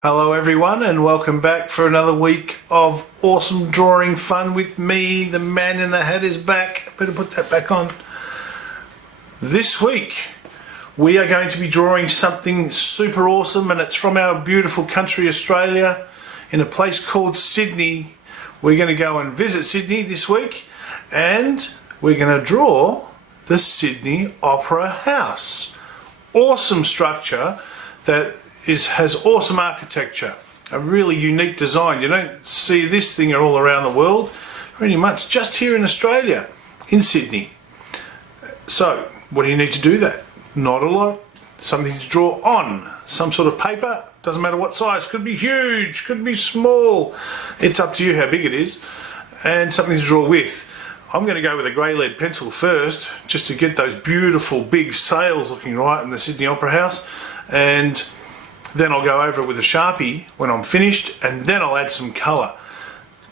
Hello everyone and welcome back for another week of awesome drawing fun with me. The man in the hat is back. Better put that back on. This week we are going to be drawing something super awesome, and it's from our beautiful country Australia in a place called Sydney. We're going to go and visit Sydney this week and we're going to draw the Sydney Opera House. Awesome structure that has awesome architecture, a really unique design. You don't see this thing all around the world, pretty much just here in Australia, in Sydney. So what do you need to do that? Not a lot. Something to draw on, some sort of paper, doesn't matter what size, could be huge, could be small, it's up to you how big it is, and something to draw with. I'm going to go with a grey lead pencil first, just to get those beautiful big sails looking right in the Sydney Opera House, and then I'll go over it with a Sharpie when I'm finished, and then I'll add some colour.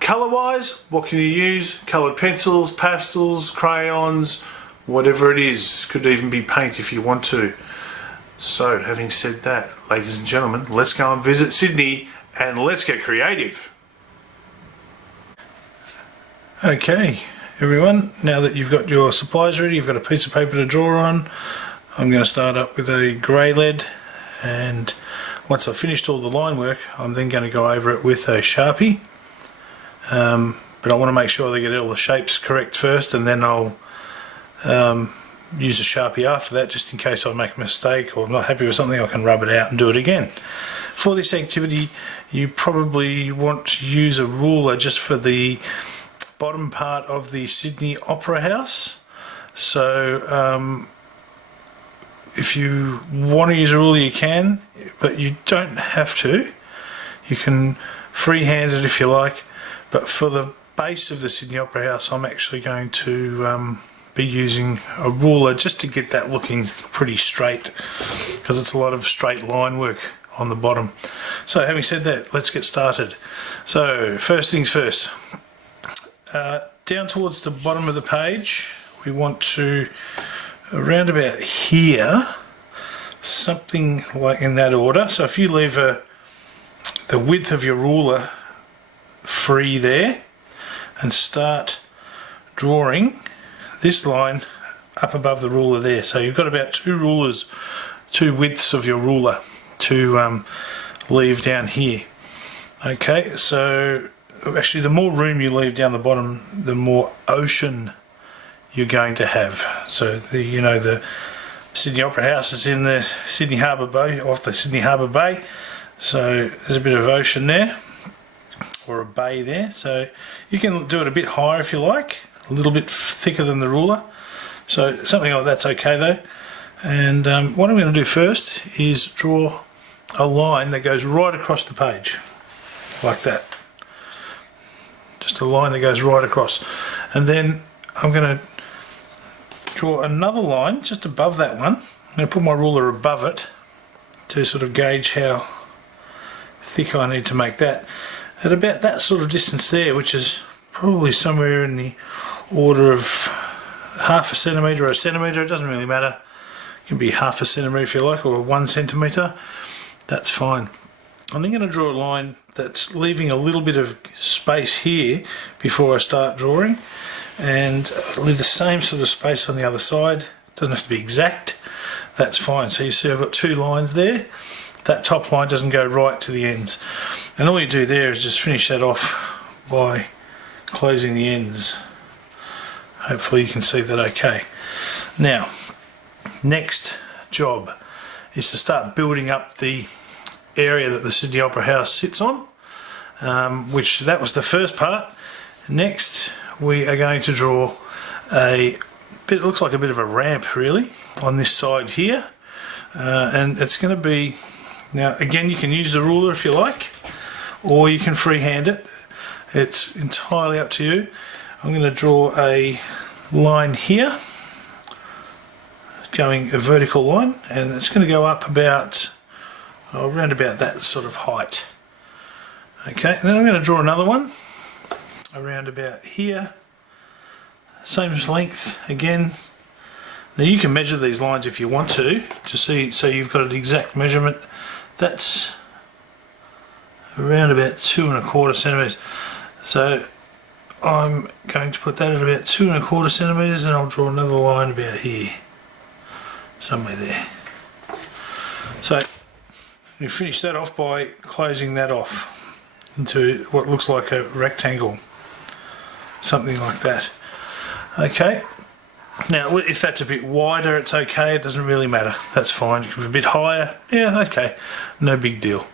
Colour wise, what can you use? Coloured pencils, pastels, crayons, whatever it is. Could even be paint if you want to. So having said that, ladies and gentlemen, let's go and visit Sydney and let's get creative. Okay everyone, now that you've got your supplies ready, you've got a piece of paper to draw on, I'm going to start up with a grey lead, and once I've finished all the line work, I'm then going to go over it with a Sharpie. But I want to make sure they get all the shapes correct first, and then I'll use a Sharpie after that, just in case I make a mistake or I'm not happy with something. I can rub it out and do it again. For this activity, you probably want to use a ruler just for the bottom part of the Sydney Opera House. So if you want to use a ruler you can, but you don't have to. You can freehand it if you like, but for the base of the Sydney Opera House I'm actually going to be using a ruler just to get that looking pretty straight, because it's a lot of straight line work on the bottom. So having said that, let's get started. So first things first, down towards the bottom of the page we want to, around about here, something like in that order. So if you leave the width of your ruler free there and start drawing this line up above the ruler there, so you've got about two widths of your ruler to leave down here. Okay, so actually the more room you leave down the bottom, the more ocean you're going to have. So the Sydney Opera House is in the Sydney Harbour Bay, off the Sydney Harbour Bay, so there's a bit of ocean there, or a bay there. So you can do it a bit higher if you like, a little bit thicker than the ruler, so something like that's okay though. And what I'm going to do first is draw a line that goes right across the page, like that. Just a line that goes right across, and then I'm going to draw another line just above that one. I'm going to put my ruler above it to sort of gauge how thick I need to make that, at about that sort of distance there, which is probably somewhere in the order of half a centimetre or a centimetre. It doesn't really matter, it can be half a centimetre if you like, or 1 centimetre, that's fine. I'm then going to draw a line that's leaving a little bit of space here before I start drawing, and leave the same sort of space on the other side. Doesn't have to be exact, that's fine. So you see I've got two lines there. That top line doesn't go right to the ends, and all you do there is just finish that off by closing the ends. Hopefully you can see that okay. Now, next job is to start building up the area that the Sydney Opera House sits on, which that was the first part. Next we are going to draw a bit, it looks like a bit of a ramp really, on this side here, and it's going to be, now again you can use the ruler if you like, or you can freehand it, it's entirely up to you. I'm going to draw a line here, going a vertical line, and it's going to go up about around about that sort of height. Okay, and then I'm going to draw another one around about here, same length again. Now you can measure these lines if you want to see, so you've got an exact measurement. That's around about 2¼ centimetres. So I'm going to put that at about 2¼ centimetres, and I'll draw another line about here, somewhere there. So you finish that off by closing that off into what looks like a rectangle, something like that. Okay, now if that's a bit wider, it's okay, it doesn't really matter, that's fine. If it's a bit higher, yeah, okay, no big deal,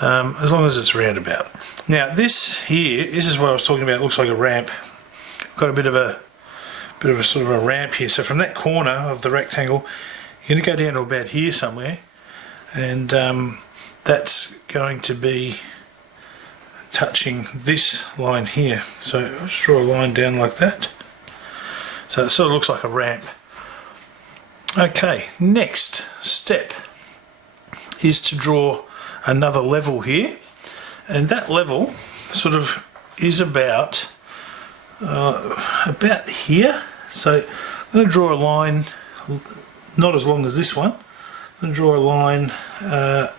as long as it's roundabout. Now this is what I was talking about. It looks like a ramp. Got a bit of a sort of a ramp here. So from that corner of the rectangle, you're going to go down to about here somewhere, and that's going to be touching this line here. So I'll just draw a line down like that. So it sort of looks like a ramp. Okay, next step is to draw another level here, and that level sort of is about here. So I'm going to draw a line, not as long as this one. I'm going to draw a line about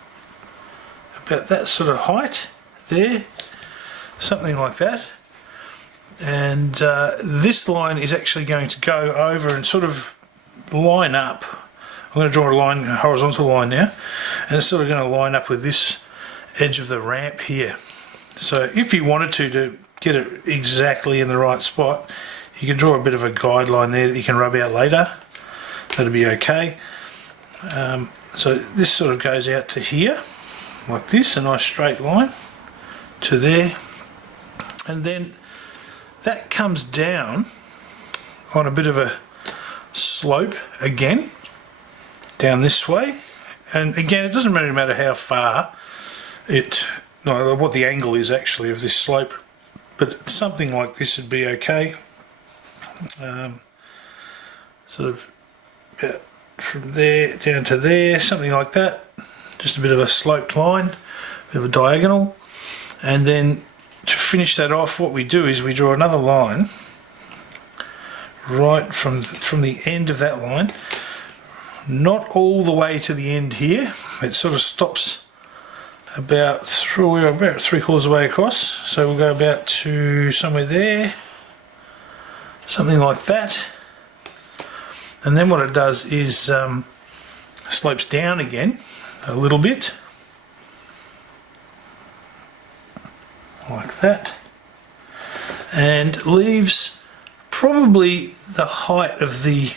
that sort of height there, something like that. And this line is actually going to go over and sort of line up. I'm going to draw a line, a horizontal line now, and it's sort of going to line up with this edge of the ramp here. So if you wanted to get it exactly in the right spot, you can draw a bit of a guideline there that you can rub out later. That'll be okay. So this sort of goes out to here, like this, a nice straight line to there. And then that comes down on a bit of a slope again, down this way. And again, it doesn't really matter how far what the angle is actually of this slope, but something like this would be okay. Sort of from there down to there, something like that. Just a bit of a sloped line, a bit of a diagonal. And then to finish that off, what we do is we draw another line right from the end of that line, not all the way to the end here. It sort of stops about 3/4 of the way across. So we'll go about to somewhere there, something like that. And then what it does is slopes down again a little bit, like that, and leaves probably the height of the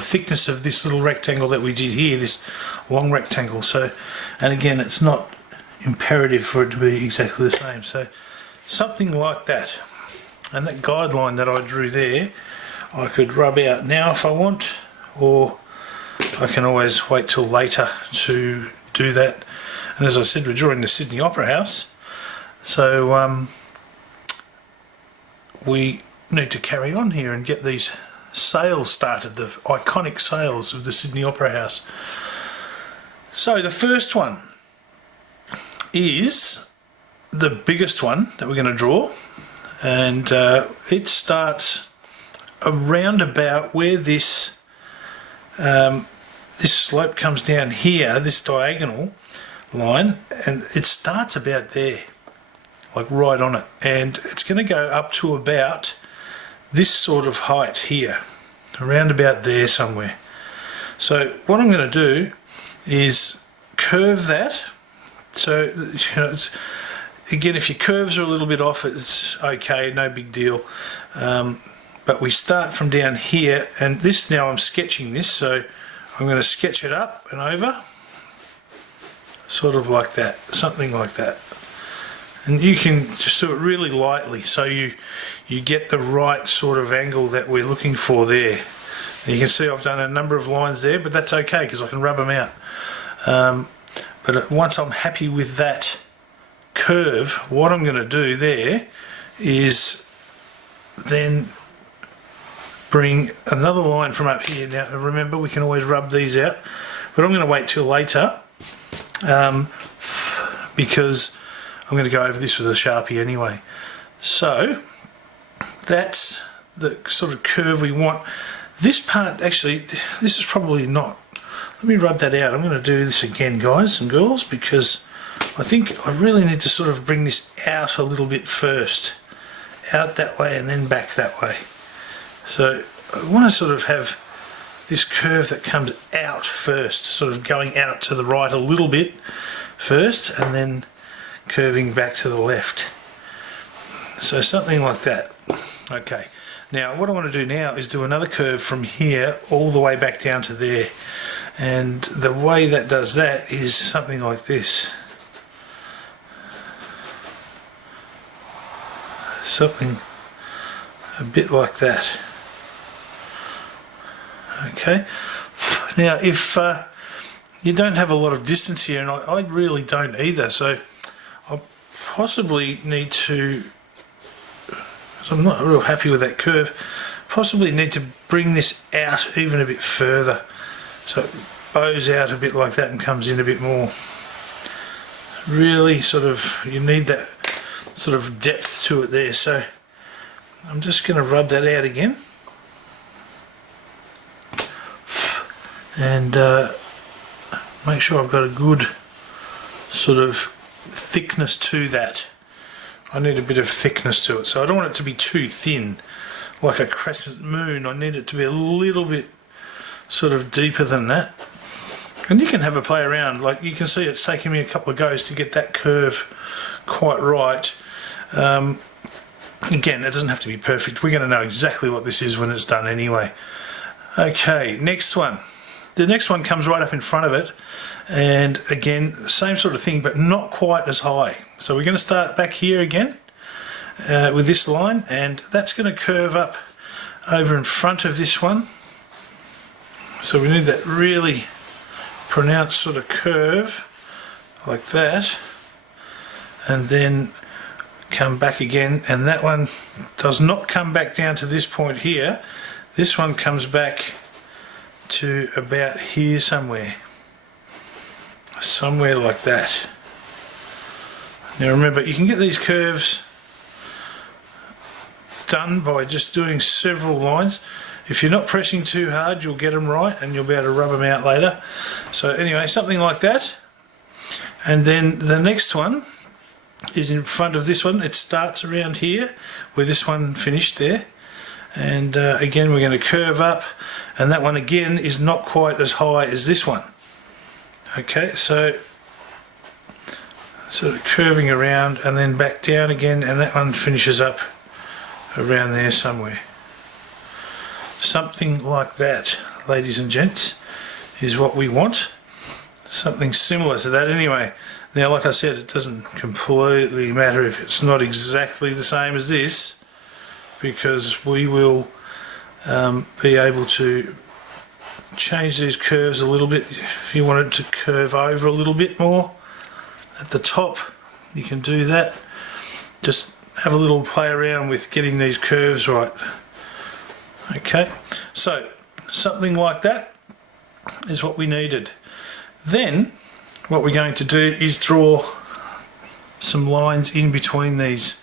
thickness of this little rectangle that we did here, this long rectangle. So, and again, it's not imperative for it to be exactly the same, so something like that. And that guideline that I drew there, I could rub out now if I want, or I can always wait till later to do that. And as I said, we're drawing the Sydney Opera House, so we need to carry on here and get these sails started, the iconic sails of the Sydney Opera House. So the first one is the biggest one that we're going to draw, and it starts around about where this this slope comes down here, this diagonal line, and it starts about there, like right on it, and it's going to go up to about this sort of height here, around about there somewhere. So what I'm going to do is curve that. So, you know, it's, again, if your curves are a little bit off, it's okay, no big deal. But we start from down here, and this, now I'm sketching this, so I'm going to sketch it up and over, sort of like that, something like that. And you can just do it really lightly, so you get the right sort of angle that we're looking for there. And you can see I've done a number of lines there, but that's okay because I can rub them out. But once I'm happy with that curve, what I'm going to do there is then bring another line from up here. Now remember, we can always rub these out, but I'm going to wait till later because I'm going to go over this with a Sharpie anyway. So that's the sort of curve we want. This part, actually, this is probably not. Let me rub that out. I'm going to do this again, guys and girls, because I think I really need to sort of bring this out a little bit first. Out that way and then back that way. So I want to sort of have this curve that comes out first, sort of going out to the right a little bit first and then curving back to the left. So something like that. Okay, now what I want to do now is do another curve from here all the way back down to there, and the way that does that is something like this. Something a bit like that. Okay, now if you don't have a lot of distance here, and I really don't either, so I possibly need to, because I'm not real happy with that curve, possibly need to bring this out even a bit further, so it bows out a bit like that and comes in a bit more. Really sort of, you need that sort of depth to it there, so I'm just going to rub that out again and make sure I've got a good sort of thickness to that. I need a bit of thickness to it, so I don't want it to be too thin like a crescent moon. I need it to be a little bit sort of deeper than that, and you can have a play around. Like you can see, it's taking me a couple of goes to get that curve quite right. Again, it doesn't have to be perfect. We're going to know exactly what this is when it's done anyway. Okay, next one. The next one comes right up in front of it, and again, same sort of thing, but not quite as high. So we're going to start back here again with this line, and that's going to curve up over in front of this one. So we need that really pronounced sort of curve like that, and then come back again, and that one does not come back down to this point here. This one comes back to about here somewhere like that. Now remember, you can get these curves done by just doing several lines. If you're not pressing too hard, you'll get them right and you'll be able to rub them out later. So anyway, something like that. And then the next one is in front of this one. It starts around here where this one finished there, and again we're going to curve up, and that one again is not quite as high as this one. Okay, so sort of curving around and then back down again, and that one finishes up around there somewhere. Something like that, ladies and gents, is what we want. Something similar to that anyway. Now, like I said, it doesn't completely matter if it's not exactly the same as this, because we will be able to change these curves a little bit. If you want it to curve over a little bit more at the top, you can do that. Just have a little play around with getting these curves right. Okay, so something like that is what we needed. Then what we're going to do is draw some lines in between these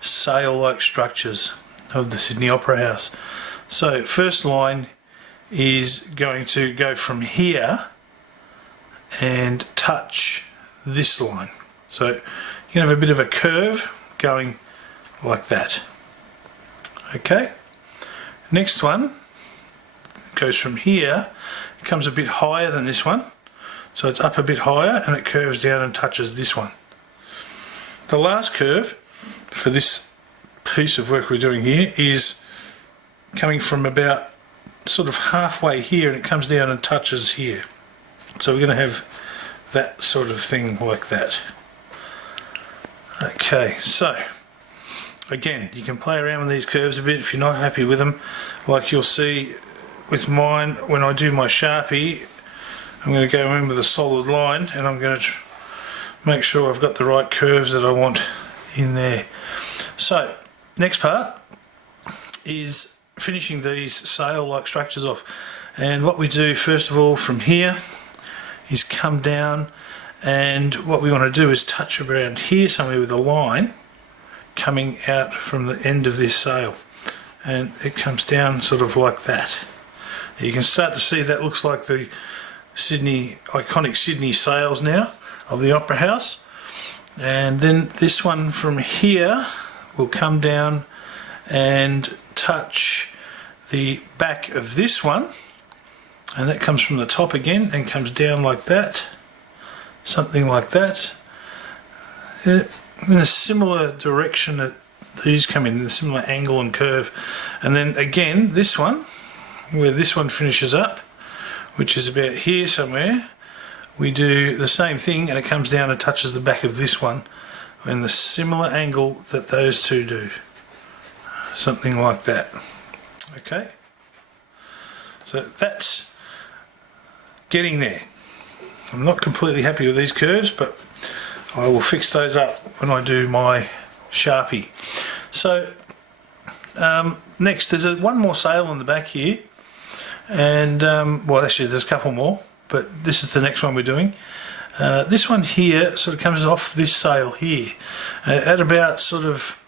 sail-like structures of the Sydney Opera House. So first line is going to go from here and touch this line. So you can have a bit of a curve going like that. Okay, next one goes from here, it comes a bit higher than this one. So it's up a bit higher and it curves down and touches this one. The last curve for this piece of work we're doing here is coming from about sort of halfway here, and it comes down and touches here. So we're going to have that sort of thing like that. Okay, so again, you can play around with these curves a bit if you're not happy with them. Like you'll see with mine, when I do my Sharpie, I'm going to go in with a solid line, and I'm going to make sure I've got the right curves that I want in there. So next part is finishing these sail-like structures off, and what we do first of all from here is come down, and what we want to do is touch around here somewhere with a line coming out from the end of this sail, and it comes down sort of like that. You can start to see that looks like the iconic Sydney sails now of the Opera House. and then this one from here will come down and touch the back of this one, and that comes from the top again and comes down like that, something like that, in a similar direction that these come in a similar angle and curve. And then again this one, where this one finishes up, which is about here somewhere, we do the same thing and it comes down and touches the back of this one in the similar angle that those two do, something like that. Okay, so that's getting there. I'm not completely happy with these curves, but I will fix those up when I do my Sharpie. So next, there's one more sail on the back here, and well, actually there's a couple more, but this is the next one we're doing. This one here sort of comes off this sail here at about sort of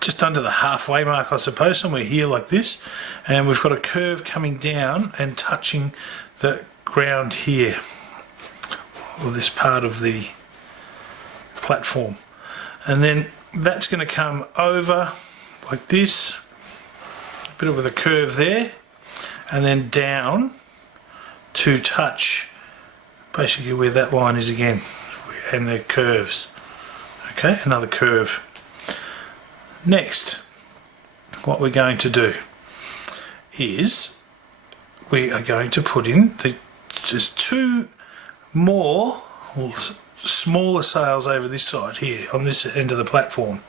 just under the halfway mark, I suppose, somewhere here like this, and we've got a curve coming down and touching the ground here, or this part of the platform, and then that's going to come over like this, a bit of a curve there, and then down to touch basically where that line is again, and the curves. Okay, another curve. Next, what we're going to do is we are going to put in just two more smaller sails over this side here on this end of the platform.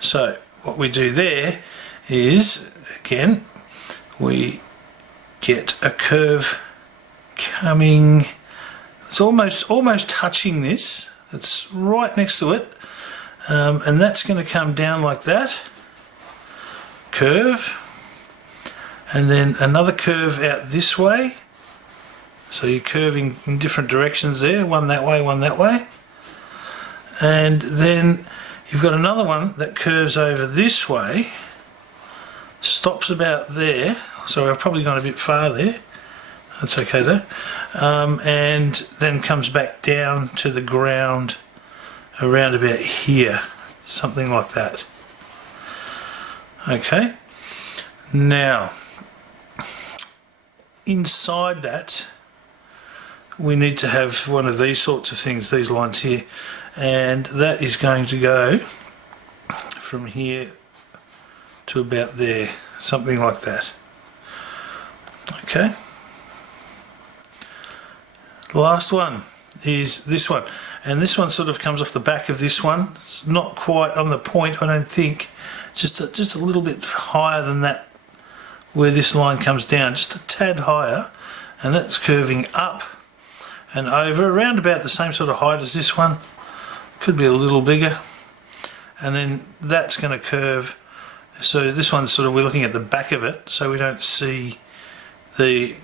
So what we do there is, again, we get a curve coming, it's almost touching this, it's right next to it, and that's going to come down like that, curve, and then another curve out this way. So you're curving in different directions there, one that way, one that way. And then you've got another one that curves over this way, stops about there. So I've probably gone a bit far there. That's okay though. And then comes back down to the ground around about here, something like that. Okay. Now, inside that, we need to have one of these sorts of things, these lines here, and that is going to go from here to about there, something like that. Okay. The last one is this one, and this one sort of comes off the back of this one. It's not quite on the point, I don't think, just a little bit higher than that, where this line comes down, just a tad higher, and that's curving up and over around about the same sort of height as this one, could be a little bigger, and then that's going to curve. So this one's sort of, we're looking at the back of it, so we don't see the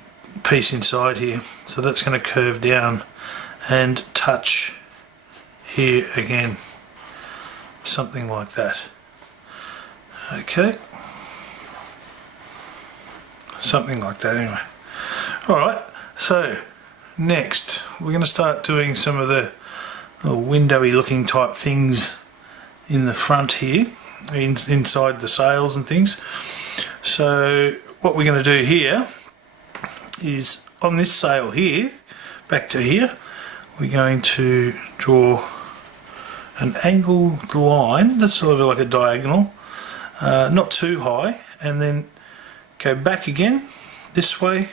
piece inside here, so that's going to curve down and touch here again, something like that. Okay, something like that anyway. Alright, so next we're going to start doing some of the windowy looking type things in the front here, inside the sails and things. So what we're going to do here is, on this sail here, back to here, we're going to draw an angled line that's sort of like a diagonal, not too high, and then go back again this way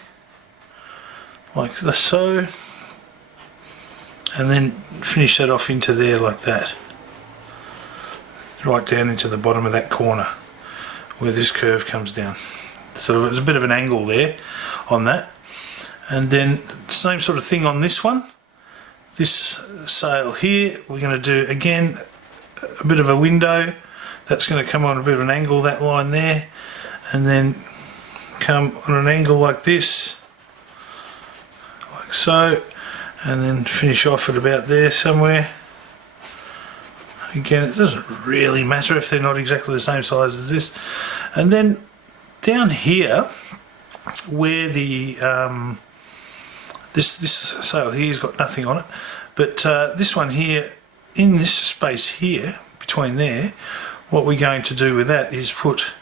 like so, and then finish that off into there like that, right down into the bottom of that corner where this curve comes down. So there's a bit of an angle there on that, and then same sort of thing on this one. This sail here, we're going to do again a bit of a window that's going to come on a bit of an angle, that line there, and then come on an angle like this, like so, and then finish off at about there somewhere. Again, it doesn't really matter if they're not exactly the same size as this. And then down here, where the this sail here's got nothing on it, But this one here, in this space here, between there, what we're going to do with that is put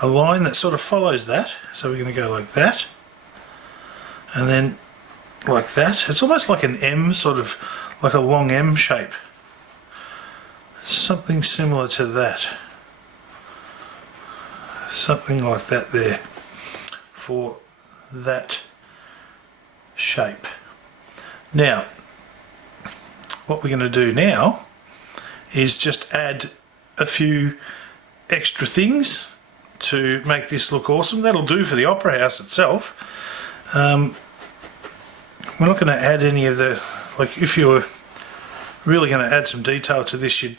a line that sort of follows that. So we're going to go like that, and then like that. It's almost like an M, sort of like a long M shape. Something similar to that. Something like that there for that shape. Now, what we're going to do now is just add a few extra things to make this look awesome. That'll do for the opera house itself. We're not going to add any of the, like if you were really going to add some detail to this, you'd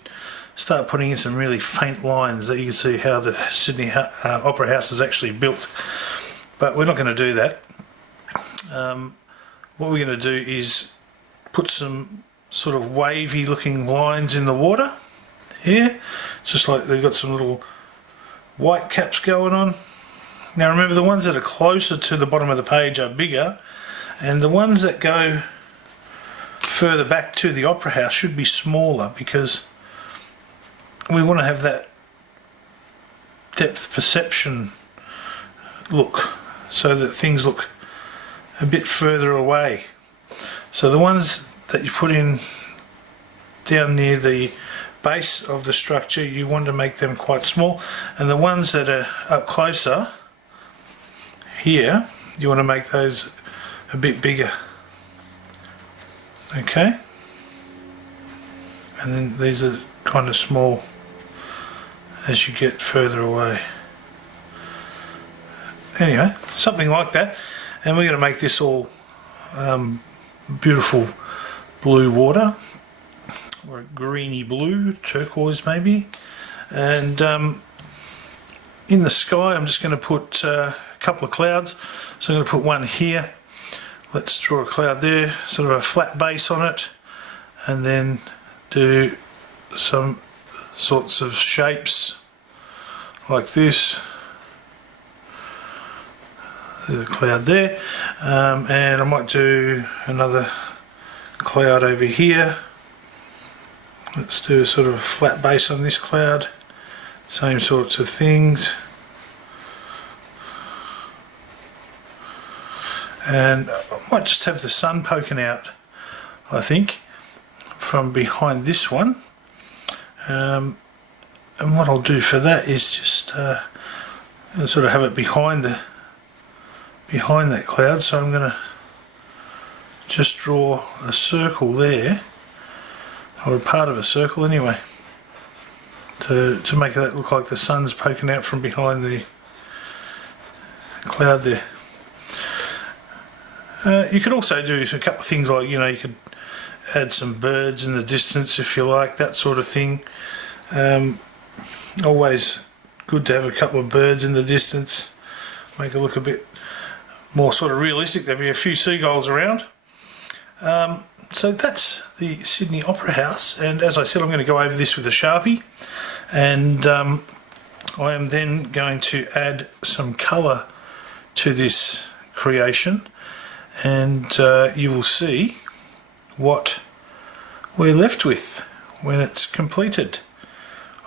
start putting in some really faint lines that you can see how the Sydney Opera House is actually built. But we're not going to do that. What we're going to do is put some sort of wavy looking lines in the water here, just like they've got some little white caps going on. Now remember, the ones that are closer to the bottom of the page are bigger, and the ones that go further back to the opera house should be smaller, because we want to have that depth perception look, so that things look a bit further away. So the ones that you put in down near the base of the structure, you want to make them quite small, and the ones that are up closer here, you want to make those a bit bigger. Okay, and then these are kind of small as you get further away. Anyway, something like that, and we're going to make this all beautiful blue water, or a greeny blue, turquoise maybe. And in the sky, I'm just going to put a couple of clouds. So I'm going to put one here. Let's draw a cloud there, sort of a flat base on it, and then do some sorts of shapes like this. There's a cloud there, and I might do another cloud over here. Let's do a sort of flat base on this cloud, same sorts of things. And I might just have the sun poking out, I think, from behind this one. And what I'll do for that is just sort of have it behind that cloud. So I'm going to just draw a circle there, or a part of a circle anyway, to make that look like the sun's poking out from behind the cloud there. You could also do a couple of things like, you could add some birds in the distance if you like, that sort of thing. Always good to have a couple of birds in the distance, make it look a bit more sort of realistic. There'll be a few seagulls around. So that's the Sydney Opera House, and as I said, I'm going to go over this with a Sharpie, and I am then going to add some colour to this creation, and you will see what we're left with when it's completed.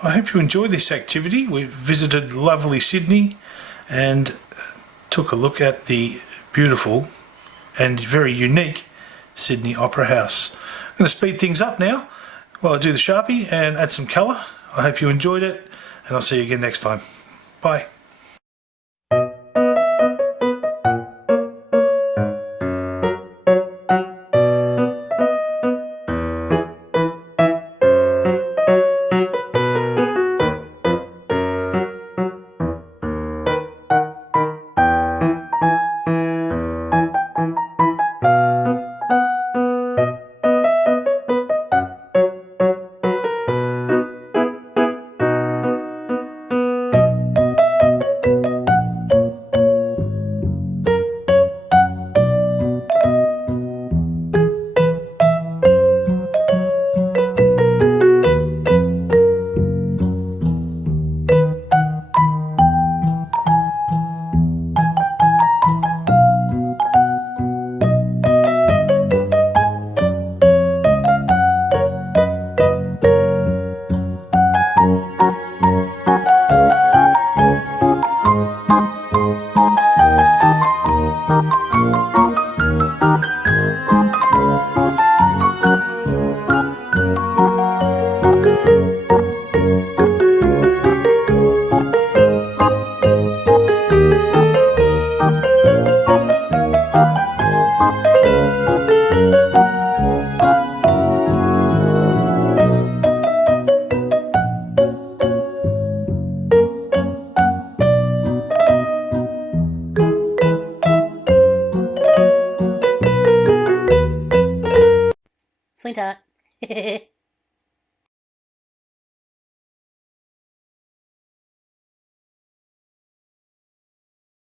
I hope you enjoy this activity. We've visited lovely Sydney and took a look at the beautiful and very unique Sydney Opera House. I'm going to speed things up now while I do the Sharpie and add some colour. I hope you enjoyed it, and I'll see you again next time. Bye. Flint art.